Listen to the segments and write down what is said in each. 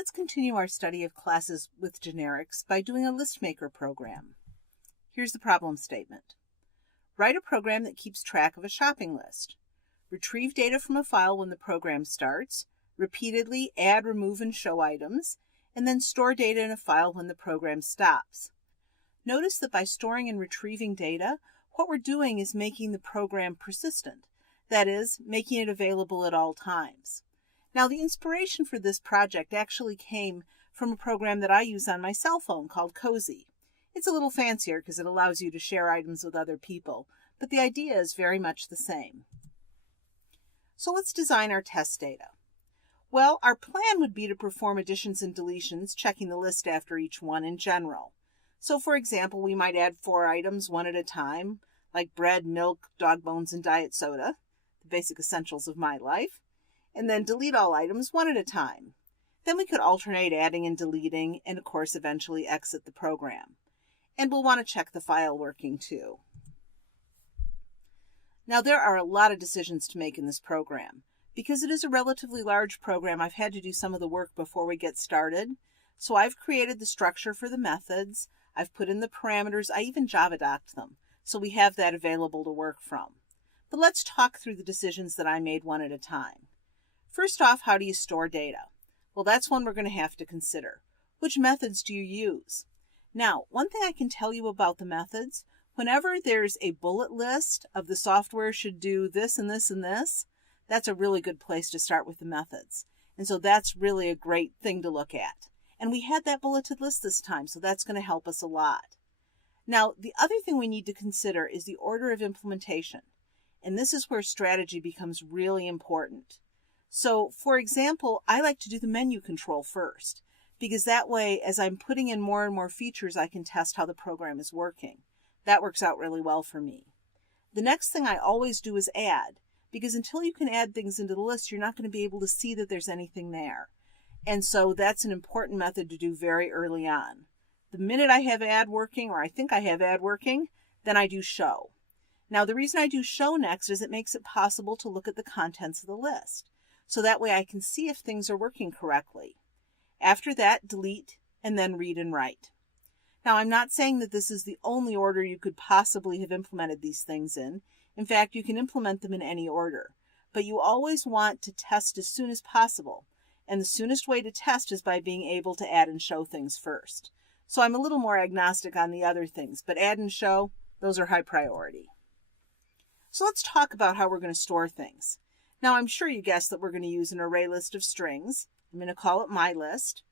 Let's continue our study of classes with generics by doing a list maker program. Here's the problem statement. Write a program that keeps track of a shopping list. Retrieve data from a file when the program starts, repeatedly add, remove, and show items, and then store data in a file when the program stops. Notice that by storing and retrieving data, what we're doing is making the program persistent. That is, making it available at all times. Now, the inspiration for this project actually came from a program that I use on my cell phone called Cozy. It's a little fancier because it allows you to share items with other people, but the idea is very much the same. So let's design our test data. Well, our plan would be to perform additions and deletions, checking the list after each one in general. So for example, we might add 4 items one at a time, like bread, milk, dog bones, and diet soda, the basic essentials of my life, and then delete all items one at a time. Then we could alternate adding and deleting, and of course eventually exit the program. And we'll want to check the file working too. Now there are a lot of decisions to make in this program. Because it is a relatively large program, I've had to do some of the work before we get started. So I've created the structure for the methods, I've put in the parameters, I even Java-docked them, so we have that available to work from. But let's talk through the decisions that I made one at a time. First off, how do you store data? Well, that's one we're going to have to consider. Which methods do you use? Now, one thing I can tell you about the methods, whenever there's a bullet list of the software should do this and this and this, that's a really good place to start with the methods. And so that's really a great thing to look at. And we had that bulleted list this time, so that's going to help us a lot. Now, the other thing we need to consider is the order of implementation. And this is where strategy becomes really important. So, for example, I like to do the menu control first, because that way, as I'm putting in more and more features, I can test how the program is working. That works out really well for me. The next thing I always do is add, because until you can add things into the list, you're not going to be able to see that there's anything there. And so that's an important method to do very early on. The minute I have add working, or I think I have add working, then I do show. Now, the reason I do show next is it makes it possible to look at the contents of the list. So that way I can see if things are working correctly. After that, delete, and then read and write. Now, I'm not saying that this is the only order you could possibly have implemented these things in. In fact, you can implement them in any order. But you always want to test as soon as possible. And the soonest way to test is by being able to add and show things first. So I'm a little more agnostic on the other things, but add and show, those are high priority. So let's talk about how we're going to store things. Now, I'm sure you guessed that we're going to use an array list of strings. I'm going to call it my list.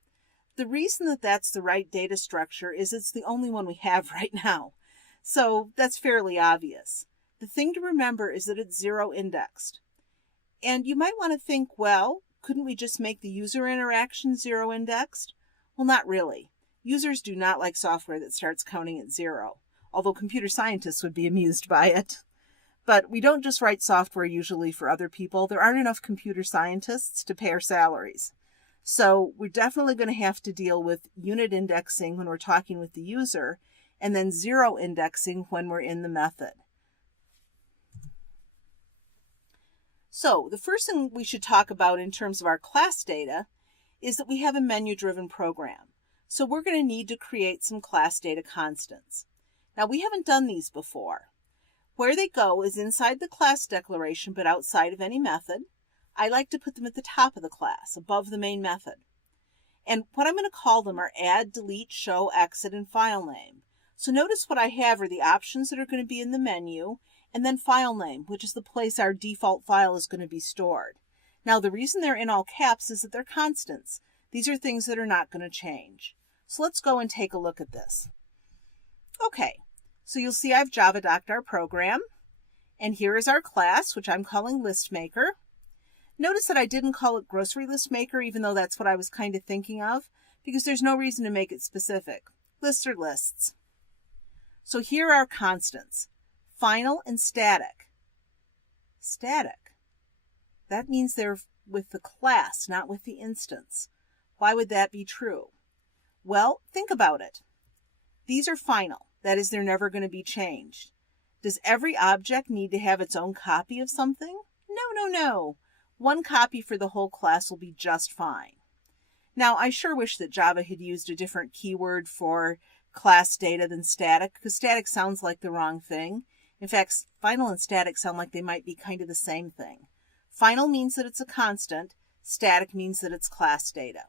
The reason that that's the right data structure is it's the only one we have right now. So that's fairly obvious. The thing to remember is that it's 0 indexed. And you might want to think, well, couldn't we just make the user interaction 0 indexed? Well, not really. Users do not like software that starts counting at 0, although computer scientists would be amused by it. But we don't just write software usually for other people. There aren't enough computer scientists to pay our salaries. So we're definitely going to have to deal with unit indexing when we're talking with the user, and then 0 indexing when we're in the method. So the first thing we should talk about in terms of our class data is that we have a menu-driven program. So we're going to need to create some class data constants. Now, we haven't done these before. Where they go is inside the class declaration, but outside of any method. I like to put them at the top of the class, above the main method. And what I'm going to call them are add, delete, show, exit, and file name. So notice what I have are the options that are going to be in the menu, and then file name, which is the place our default file is going to be stored. Now, the reason they're in all caps is that they're constants. These are things that are not going to change. So let's go and take a look at this. Okay. So you'll see I've Java-docked our program, and here is our class, which I'm calling List Maker. Notice that I didn't call it Grocery List Maker, even though that's what I was kind of thinking of, because there's no reason to make it specific. Lists are lists. So here are constants, final and static. Static. That means they're with the class, not with the instance. Why would that be true? Well, think about it. These are final. That is, they're never going to be changed. Does every object need to have its own copy of something? No. One copy for the whole class will be just fine. Now, I sure wish that Java had used a different keyword for class data than static, because static sounds like the wrong thing. In fact, final and static sound like they might be kind of the same thing. Final means that it's a constant. Static means that it's class data.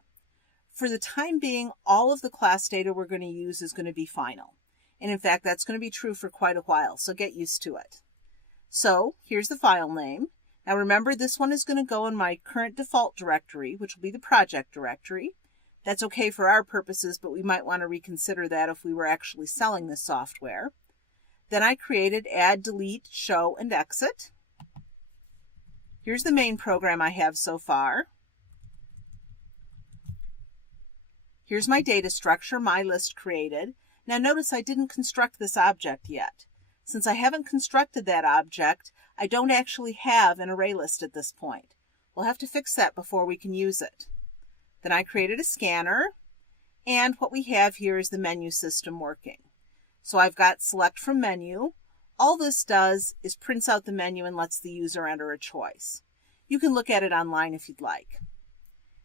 For the time being, all of the class data we're going to use is going to be final. And in fact, that's going to be true for quite a while, so get used to it. So here's the file name. Now remember, this one is going to go in my current default directory, which will be the project directory. That's okay for our purposes, but we might want to reconsider that if we were actually selling this software. Then I created add, delete, show, and exit. Here's the main program I have so far. Here's my data structure, my list created. Now notice I didn't construct this object yet. Since I haven't constructed that object, I don't actually have an array list at this point. We'll have to fix that before we can use it. Then I created a scanner, and what we have here is the menu system working. So I've got select from menu. All this does is prints out the menu and lets the user enter a choice. You can look at it online if you'd like.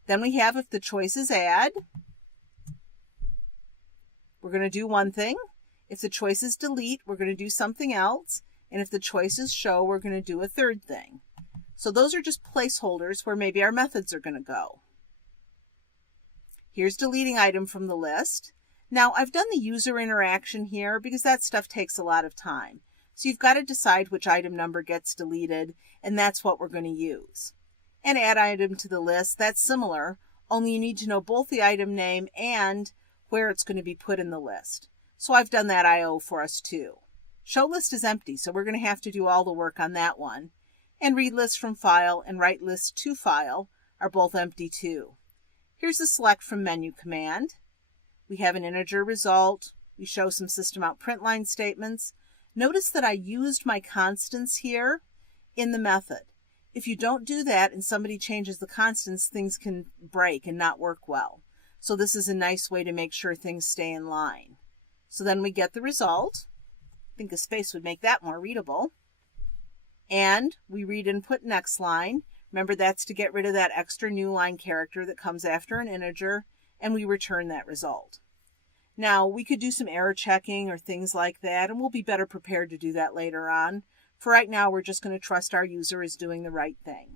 Then we have if the choice is add, we're going to do one thing. If the choice is delete, we're going to do something else. And if the choice is show, we're going to do a third thing. So those are just placeholders where maybe our methods are going to go. Here's deleting item from the list. Now I've done the user interaction here because that stuff takes a lot of time. So you've got to decide which item number gets deleted, and that's what we're going to use. And add item to the list, that's similar, only you need to know both the item name and where it's going to be put in the list. So I've done that I/O for us too. Show list is empty, so we're going to have to do all the work on that one. And read list from file and write list to file are both empty too. Here's the select from menu command. We have an integer result. We show some system out print line statements. Notice that I used my constants here in the method. If you don't do that and somebody changes the constants, things can break and not work well. So this is a nice way to make sure things stay in line. So then we get the result. I think a space would make that more readable. And we read input next line. Remember, that's to get rid of that extra new line character that comes after an integer, and we return that result. Now, we could do some error checking or things like that, and we'll be better prepared to do that later on. For right now, we're just going to trust our user is doing the right thing.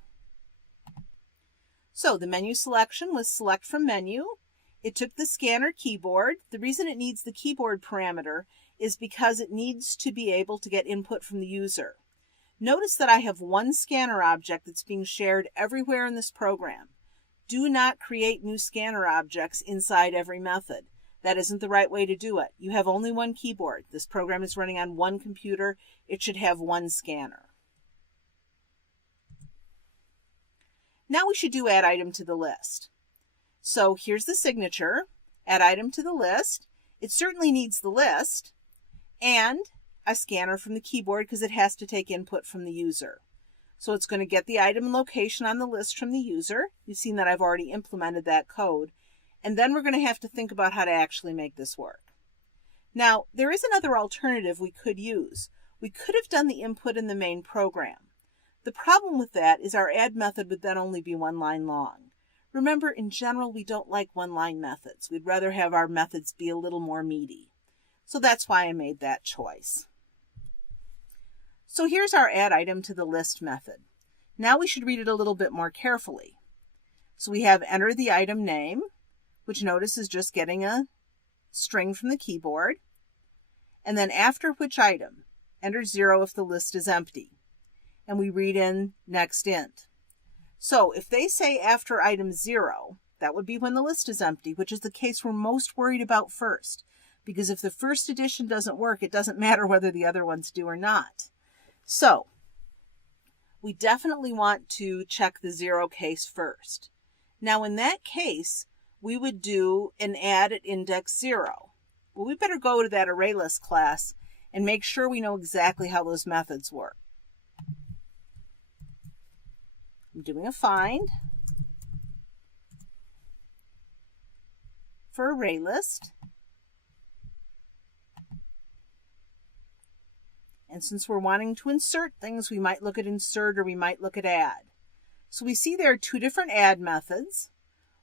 So the menu selection was select from menu. It took the scanner keyboard. The reason it needs the keyboard parameter is because it needs to be able to get input from the user. Notice that I have one scanner object that's being shared everywhere in this program. Do not create new scanner objects inside every method. That isn't the right way to do it. You have only one keyboard. This program is running on one computer. It should have one scanner. Now we should do add item to the list. So here's the signature, add item to the list. It certainly needs the list and a scanner from the keyboard because it has to take input from the user. So it's going to get the item and location on the list from the user. You've seen that I've already implemented that code. And then we're going to have to think about how to actually make this work. Now, there is another alternative we could use. We could have done the input in the main program. The problem with that is our add method would then only be one line long. Remember, in general, we don't like one-line methods. We'd rather have our methods be a little more meaty. So that's why I made that choice. So here's our add item to the list method. Now we should read it a little bit more carefully. So we have enter the item name, which notice is just getting a string from the keyboard. And then after which item, enter 0 if the list is empty. And we read in next int. So if they say after item 0, that would be when the list is empty, which is the case we're most worried about first. Because if the first addition doesn't work, it doesn't matter whether the other ones do or not. So we definitely want to check the 0 case first. Now in that case, we would do an add at index 0. Well, we better go to that ArrayList class and make sure we know exactly how those methods work. I'm doing a find for ArrayList. And since we're wanting to insert things, we might look at insert or we might look at add. So we see there are two different add methods.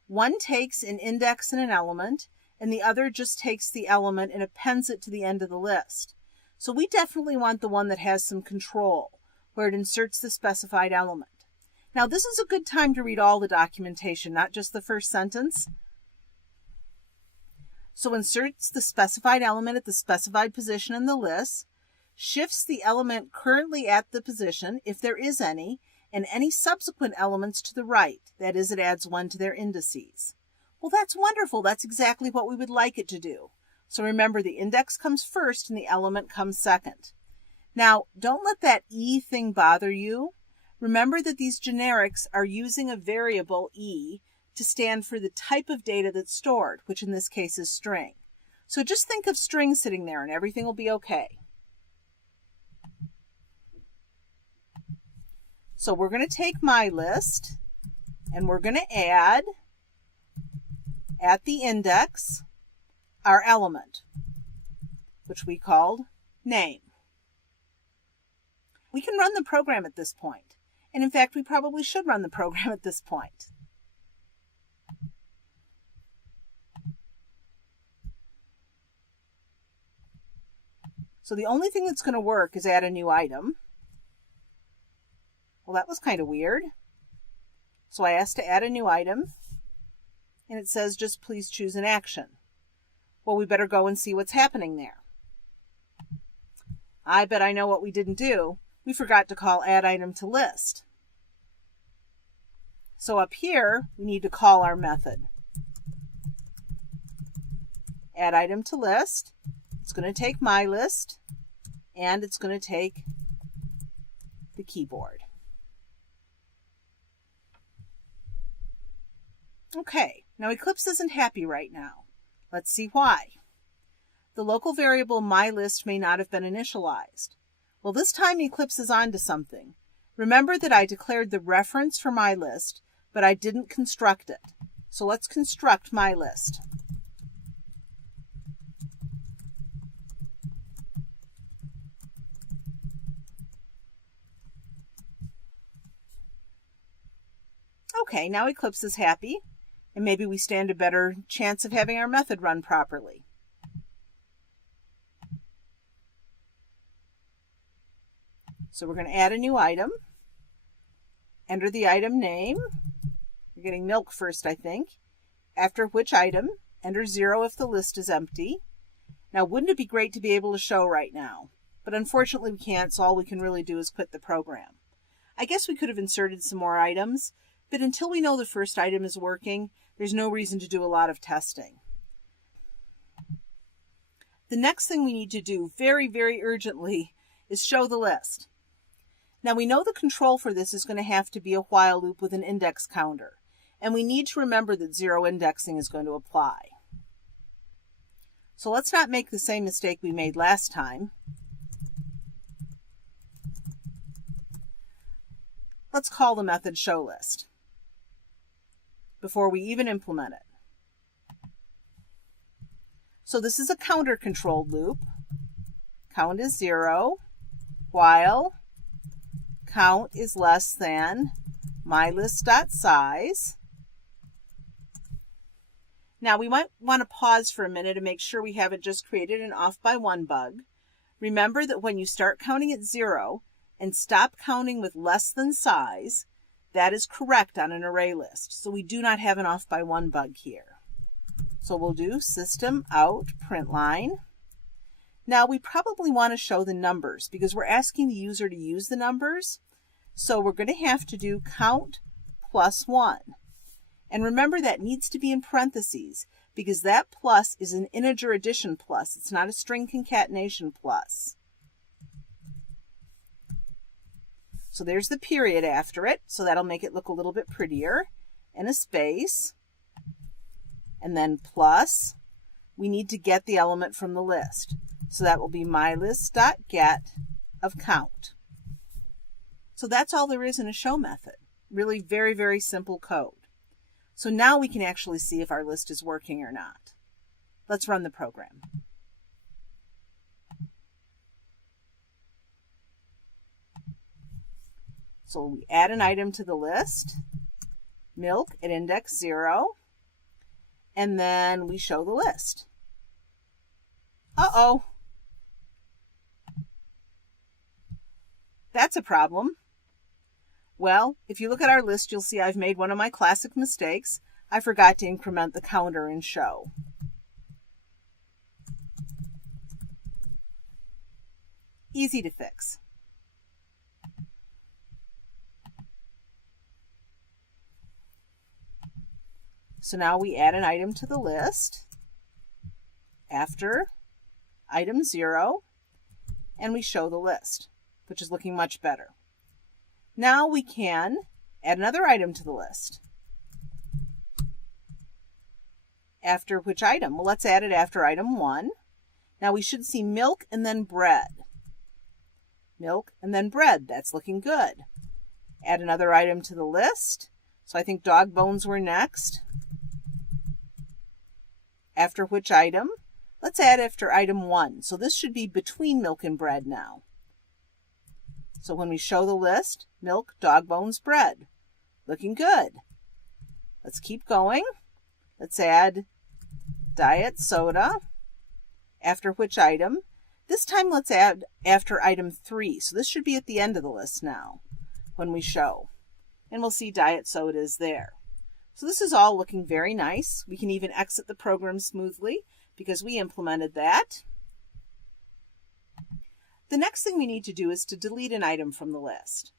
One takes an index and an element, and the other just takes the element and appends it to the end of the list. So we definitely want the one that has some control, where it inserts the specified element. Now this is a good time to read all the documentation, not just the first sentence. So inserts the specified element at the specified position in the list, shifts the element currently at the position, if there is any, and any subsequent elements to the right. That is, it adds one to their indices. Well, that's wonderful. That's exactly what we would like it to do. So remember, the index comes first and the element comes second. Now, don't let that E thing bother you. Remember that these generics are using a variable E to stand for the type of data that's stored, which in this case is string. So just think of string sitting there and everything will be okay. So we're going to take my list and we're going to add at the index our element, which we called name. We can run the program at this point. And in fact, we probably should run the program at this point. So the only thing that's going to work is add a new item. Well, that was kind of weird. So I asked to add a new item, and it says just please choose an action. Well, we better go and see what's happening there. I bet I know what we didn't do. We forgot to call add item to list. So up here, we need to call our method. Add item to list. It's going to take my list, and it's going to take the keyboard. Okay, now Eclipse isn't happy right now. Let's see why. The local variable myList may not have been initialized. Well, this time Eclipse is on to something. Remember that I declared the reference for myList, but I didn't construct it. So let's construct myList. Okay, now Eclipse is happy, and maybe we stand a better chance of having our method run properly. So we're going to add a new item, enter the item name. We're getting milk first, I think. After which item, enter 0 if the list is empty. Now, wouldn't it be great to be able to show right now? But unfortunately we can't, so all we can really do is quit the program. I guess we could have inserted some more items, but until we know the first item is working, there's no reason to do a lot of testing. The next thing we need to do very, very urgently is show the list. Now we know the control for this is going to have to be a while loop with an index counter, and we need to remember that 0 indexing is going to apply. So let's not make the same mistake we made last time. Let's call the method showList before we even implement it. So this is a counter controlled loop. Count is 0 while count is less than mylist.size. Now we might want to pause for a minute and make sure we haven't just created an off by 1 bug. Remember that when you start counting at 0 and stop counting with less than size, that is correct on an array list. So we do not have an off by 1 bug here. So we'll do system out println. Now we probably want to show the numbers because we're asking the user to use the numbers. So we're going to have to do count plus 1. And remember that needs to be in parentheses because that plus is an integer addition plus. It's not a string concatenation plus. So there's the period after it. So that'll make it look a little bit prettier. And a space. And then plus. We need to get the element from the list. So that will be mylist.get of count. So that's all there is in a show method. Really very, very simple code. So now we can actually see if our list is working or not. Let's run the program. So we add an item to the list, milk at index 0. and then we show the list. Uh-oh. That's a problem. Well, if you look at our list, you'll see I've made one of my classic mistakes. I forgot to increment the counter in show. Easy to fix. So now we add an item to the list after item 0, and we show the list, which is looking much better. Now we can add another item to the list. After which item? Well, let's add it after item 1. Now we should see milk and then bread. Milk and then bread. That's looking good. Add another item to the list. So I think dog bones were next. After which item? Let's add after item 1. So this should be between milk and bread now. So when we show the list, milk, dog bones, bread. Looking good. Let's keep going. Let's add diet soda. After which item? This time let's add after item 3. So this should be at the end of the list now when we show. And we'll see diet soda is there. So this is all looking very nice. We can even exit the program smoothly because we implemented that. The next thing we need to do is to delete an item from the list.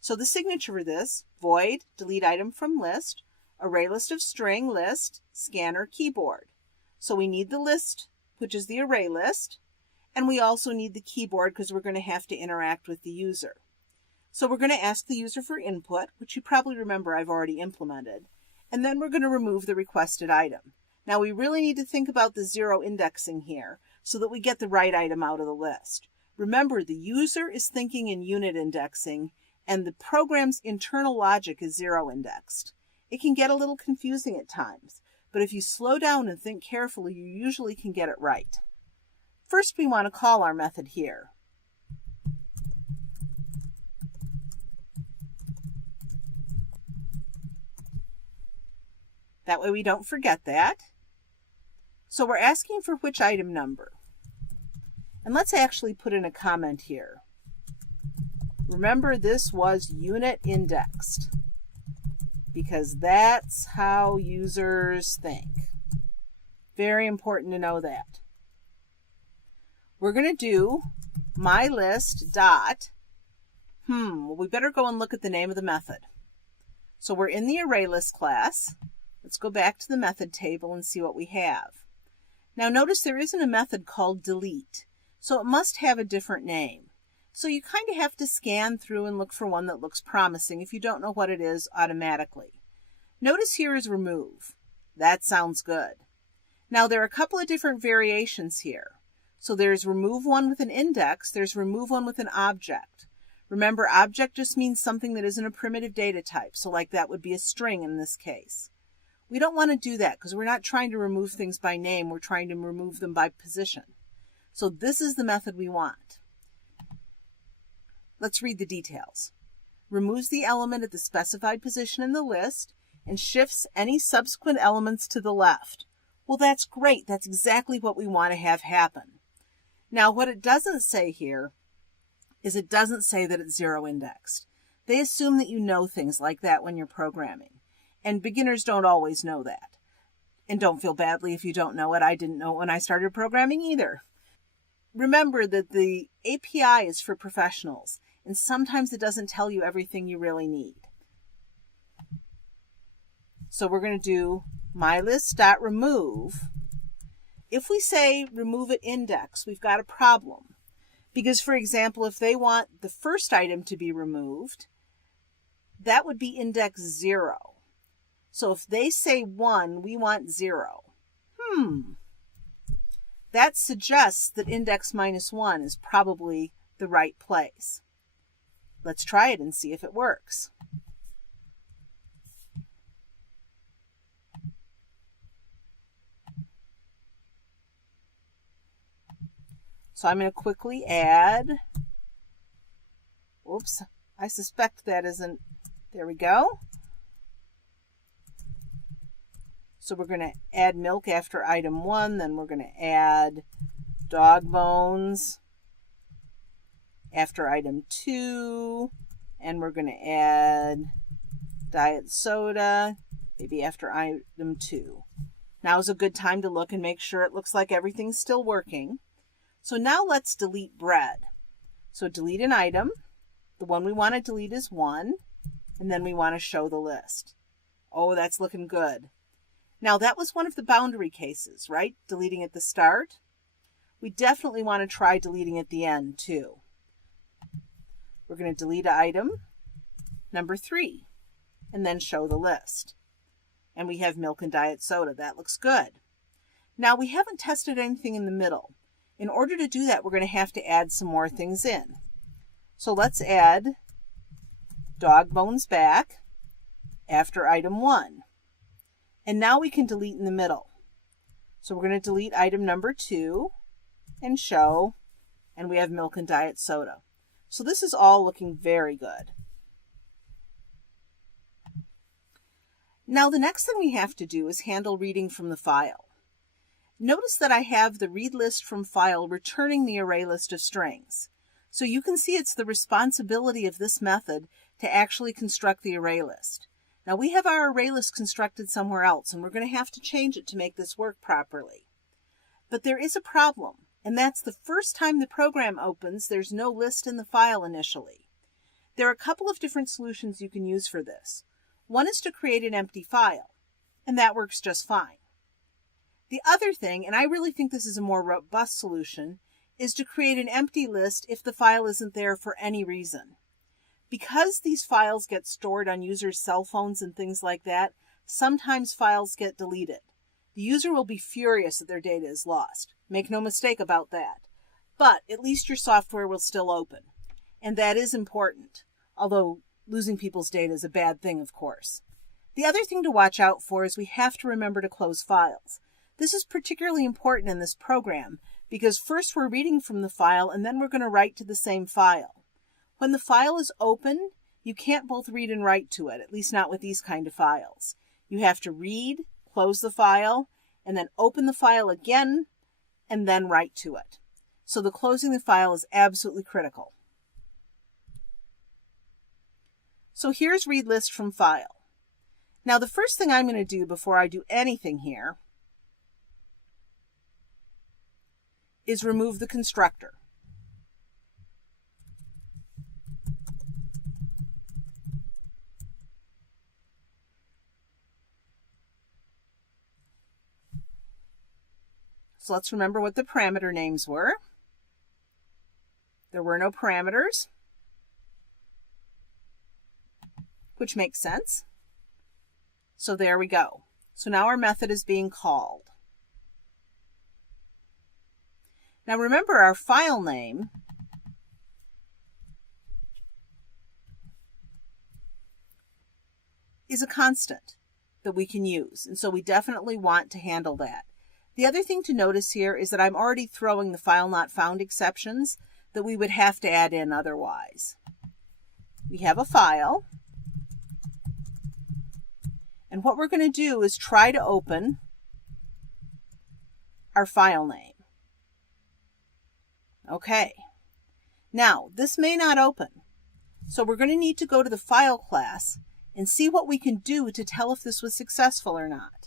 So the signature for this, void, delete item from list, ArrayList of string, list, scanner, keyboard. So we need the list, which is the ArrayList, and we also need the keyboard because we're going to have to interact with the user. So we're going to ask the user for input, which you probably remember I've already implemented, and then we're going to remove the requested item. Now we really need to think about the 0 indexing here so that we get the right item out of the list. Remember, the user is thinking in unit indexing, and the program's internal logic is 0 indexed. It can get a little confusing at times, but if you slow down and think carefully, you usually can get it right. First, we want to call our method here. That way we don't forget that. So we're asking for which item number. And let's actually put in a comment here. Remember, this was unit indexed because that's how users think. Very important to know that. We're going to do mylist dot, well, we better go and look at the name of the method. So we're in the ArrayList class. Let's go back to the method table and see what we have. Now notice there isn't a method called delete, so it must have a different name. So you kind of have to scan through and look for one that looks promising if you don't know what it is automatically. Notice here is remove. That sounds good. Now there are a couple of different variations here. So there's remove one with an index, there's remove one with an object. Remember, object just means something that isn't a primitive data type, so like that would be a string in this case. We don't want to do that because we're not trying to remove things by name, we're trying to remove them by position. So this is the method we want. Let's read the details. Removes the element at the specified position in the list and shifts any subsequent elements to the left. Well, that's great. That's exactly what we want to have happen. Now, what it doesn't say here is it doesn't say that it's 0 indexed. They assume that you know things like that when you're programming. And beginners don't always know that. And don't feel badly if you don't know it. I didn't know it when I started programming either. Remember that the API is for professionals, and sometimes it doesn't tell you everything you really need. So we're going to do mylist.remove. If we say remove at index, we've got a problem. Because, for example, if they want the first item to be removed, that would be index 0. So if they say 1, we want 0. That suggests that index -1 is probably the right place. Let's try it and see if it works. So I'm going to quickly add, oops, I suspect that isn't, there we go. So we're going to add milk after item 1, then we're going to add dog bones after item 2, and we're going to add diet soda maybe after item 2. Now is a good time to look and make sure it looks like everything's still working. So now let's delete bread. So delete an item. The one we want to delete is 1, and then we want to show the list. Oh, that's looking good. Now that was one of the boundary cases, right? Deleting at the start. We definitely want to try deleting at the end too. We're going to delete item number 3 and then show the list. And we have milk and diet soda. That looks good. Now we haven't tested anything in the middle. In order to do that, we're going to have to add some more things in. So let's add dog bones back after item 1. And now we can delete in the middle. So we're going to delete item number 2 and show, and we have milk and diet soda. So this is all looking very good. Now the next thing we have to do is handle reading from the file. Notice that I have the read list from file returning the array list of strings. So you can see it's the responsibility of this method to actually construct the array list. Now we have our array list constructed somewhere else, and we're going to have to change it to make this work properly. But there is a problem, and that's the first time the program opens, there's no list in the file initially. There are a couple of different solutions you can use for this. One is to create an empty file, and that works just fine. The other thing, and I really think this is a more robust solution, is to create an empty list if the file isn't there for any reason. Because these files get stored on users' cell phones and things like that, sometimes files get deleted. The user will be furious that their data is lost. Make no mistake about that. But at least your software will still open. And that is important, although losing people's data is a bad thing, of course. The other thing to watch out for is we have to remember to close files. This is particularly important in this program because first we're reading from the file and then we're going to write to the same file. When the file is open, you can't both read and write to it, at least not with these kind of files. You have to read, close the file, and then open the file again, and then write to it. So the closing the file is absolutely critical. So here's read list from file. Now the first thing I'm going to do before I do anything here is remove the constructor. So let's remember what the parameter names were. There were no parameters, which makes sense. So there we go. So now our method is being called. Now remember, our file name is a constant that we can use, and so we definitely want to handle that. The other thing to notice here is that I'm already throwing the file not found exceptions that we would have to add in otherwise. We have a file, and what we're going to do is try to open our file name. Okay, now this may not open, so we're going to need to go to the file class and see what we can do to tell if this was successful or not.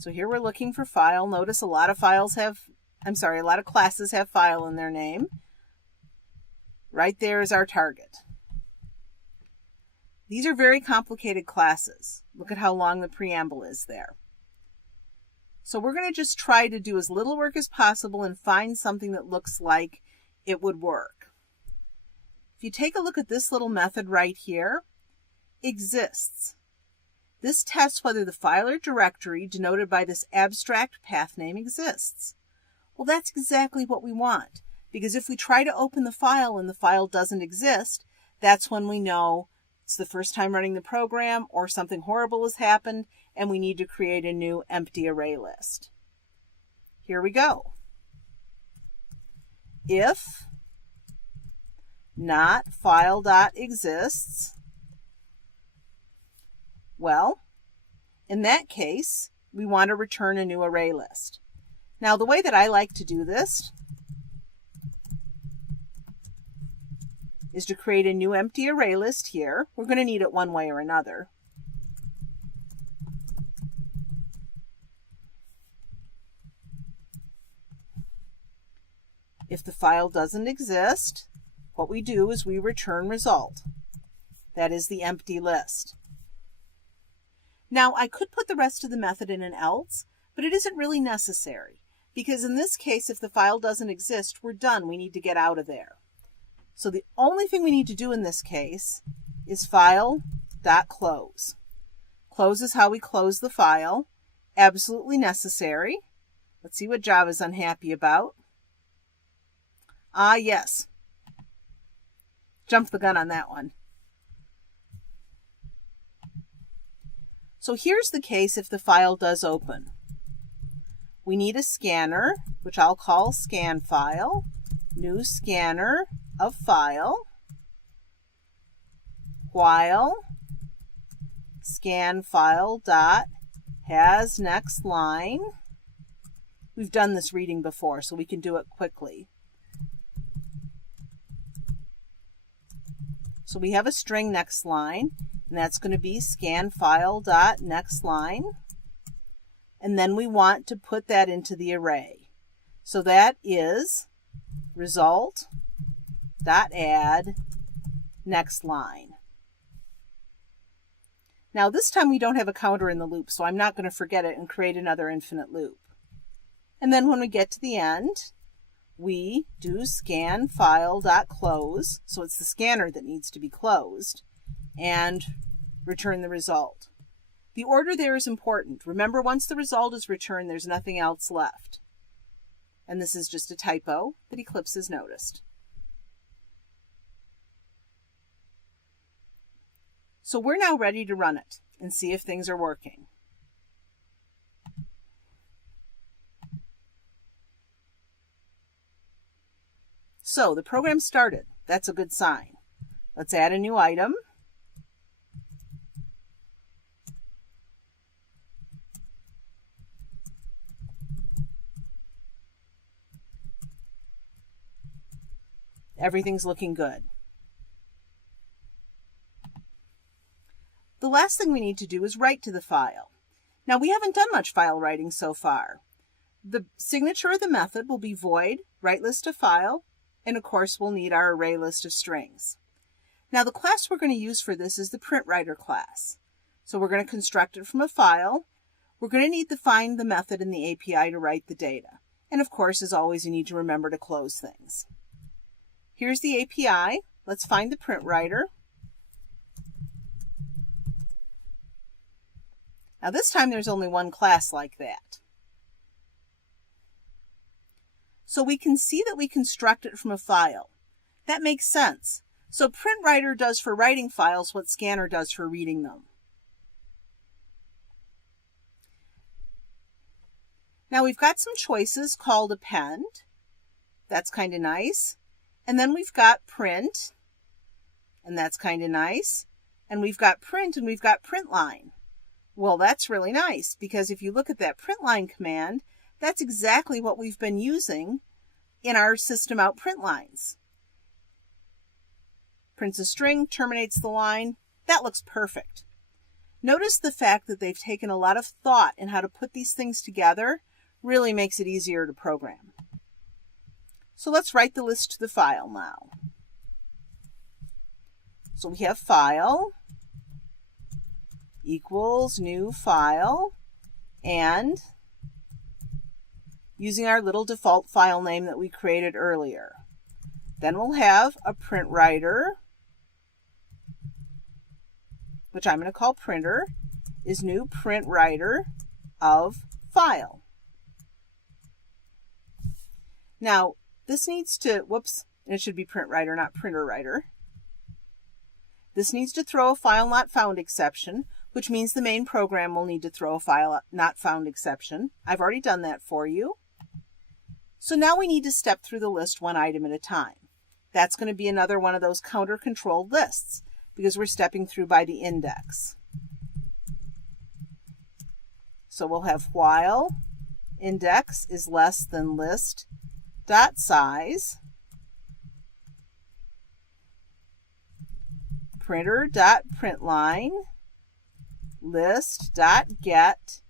So here we're looking for file. Notice a lot of classes have file in their name. Right there is our target. These are very complicated classes. Look at how long the preamble is there. So we're going to just try to do as little work as possible and find something that looks like it would work. If you take a look at this little method right here, exists. This tests whether the file or directory denoted by this abstract path name exists. Well, that's exactly what we want, because if we try to open the file and the file doesn't exist, that's when we know it's the first time running the program or something horrible has happened and we need to create a new empty array list. Here we go. if not file.exists, well, in that case, we want to return a new array list. Now, the way that I like to do this is to create a new empty array list here. We're going to need it one way or another. If the file doesn't exist, what we do is we return result. That is the empty list. Now, I could put the rest of the method in an else, but it isn't really necessary, because in this case, if the file doesn't exist, we're done. We need to get out of there. So the only thing we need to do in this case is file.close. Close is how we close the file. Absolutely necessary. Let's see what Java's unhappy about. Ah, yes. Jumped the gun on that one. So here's the case if the file does open. We need a scanner, which I'll call scan file, new scanner of file, while scan file dot has next line. We've done this reading before, so we can do it quickly. So we have a string next line, and that's going to be scan file dot next line. And then we want to put that into the array. So that is result dot add next line. Now this time we don't have a counter in the loop, so I'm not going to forget it and create another infinite loop. And then when we get to the end, we do scan file.close, so it's the scanner that needs to be closed, and return the result. The order there is important. Remember, once the result is returned, there's nothing else left. And this is just a typo that Eclipse has noticed. So we're now ready to run it and see if things are working. So the program started. That's a good sign. Let's add a new item. Everything's looking good. The last thing we need to do is write to the file. Now, we haven't done much file writing so far. The signature of the method will be void, write-list of file, and of course we'll need our array list of strings. Now the class we're going to use for this is the printWriter class. So we're going to construct it from a file. We're going to need to find the method in the API to write the data. And of course, as always, you need to remember to close things. Here's the API. Let's find the printWriter. Now this time there's only one class like that. So we can see that we construct it from a file. That makes sense. So printWriter does for writing files what Scanner does for reading them. Now we've got some choices called append. That's kind of nice. And then we've got print, and that's kind of nice. And we've got print, and we've got print line. Well, that's really nice, because if you look at that print line command, that's exactly what we've been using in our system out print lines. Prints a string, terminates the line. That looks perfect. Notice the fact that they've taken a lot of thought in how to put these things together really makes it easier to program. So let's write the list to the file now. So we have file equals new file, and using our little default file name that we created earlier. Then we'll have a printWriter, which I'm going to call printer, is new printWriter of file. Now, this needs to, whoops, it should be printWriter, not printerWriter. This needs to throw a file not found exception, which means the main program will need to throw a file not found exception. I've already done that for you. So now we need to step through the list one item at a time. That's going to be another one of those counter-controlled lists because we're stepping through by the index. So we'll have while index is less than list dot size, printer dot println, list dot get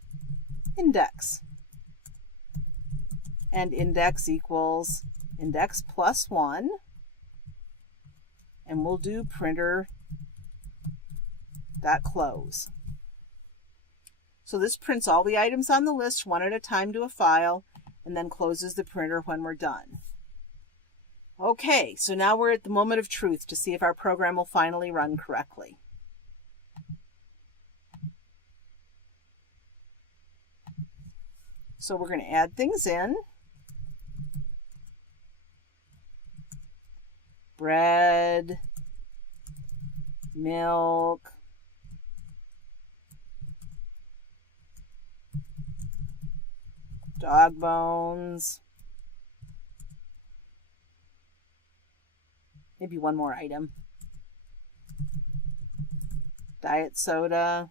index, and index equals index plus 1, and we'll do printer dot close. So this prints all the items on the list one at a time to a file and then closes the printer when we're done. Okay, so now we're at the moment of truth to see if our program will finally run correctly. So we're going to add things in. Bread, milk, dog bones, maybe one more item, diet soda.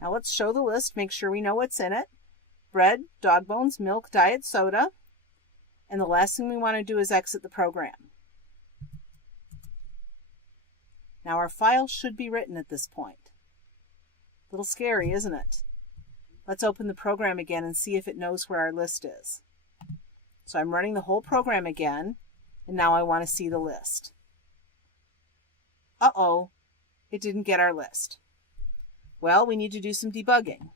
Now let's show the list, make sure we know what's in it. Bread, dog bones, milk, diet soda. And the last thing we want to do is exit the program. Now our file should be written at this point. A little scary, isn't it? Let's open the program again and see if it knows where our list is. So I'm running the whole program again, and now I want to see the list. Uh-oh, it didn't get our list. Well, we need to do some debugging.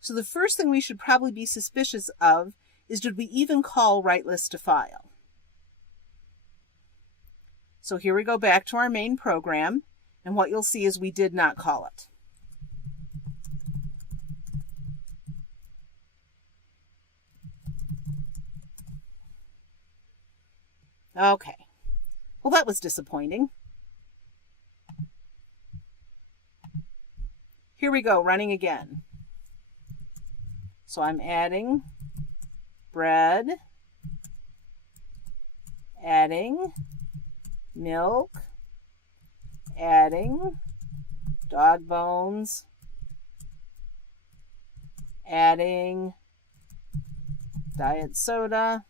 So the first thing we should probably be suspicious of is, did we even call WriteList to file? So here we go back to our main program, and what you'll see is we did not call it. Okay, well that was disappointing. Here we go, running again. So I'm adding bread, adding milk, adding dog bones, adding diet soda,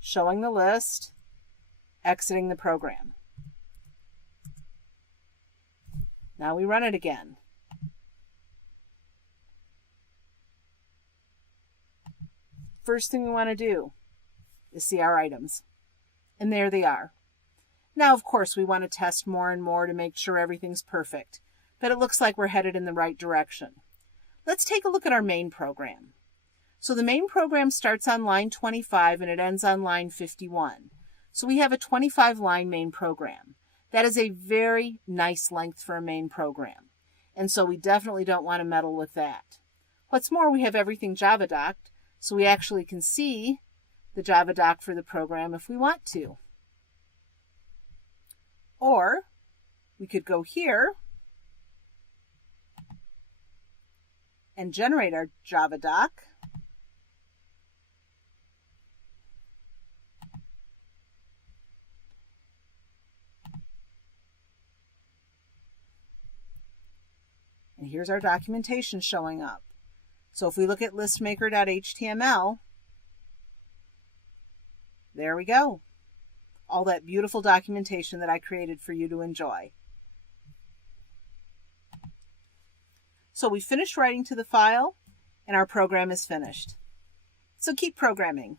showing the list, exiting the program. Now we run it again. First thing we want to do is see our items. And there they are. Now, of course, we want to test more and more to make sure everything's perfect, but it looks like we're headed in the right direction. Let's take a look at our main program. So the main program starts on line 25 and it ends on line 51. So we have a 25-line main program. That is a very nice length for a main program. And so we definitely don't want to meddle with that. What's more, we have everything Java docked, so we actually can see the Java doc for the program if we want to. Or we could go here and generate our Java doc. And here's our documentation showing up. So if we look at listmaker.html, there we go. All that beautiful documentation that I created for you to enjoy. So we finished writing to the file, and our program is finished. So keep programming.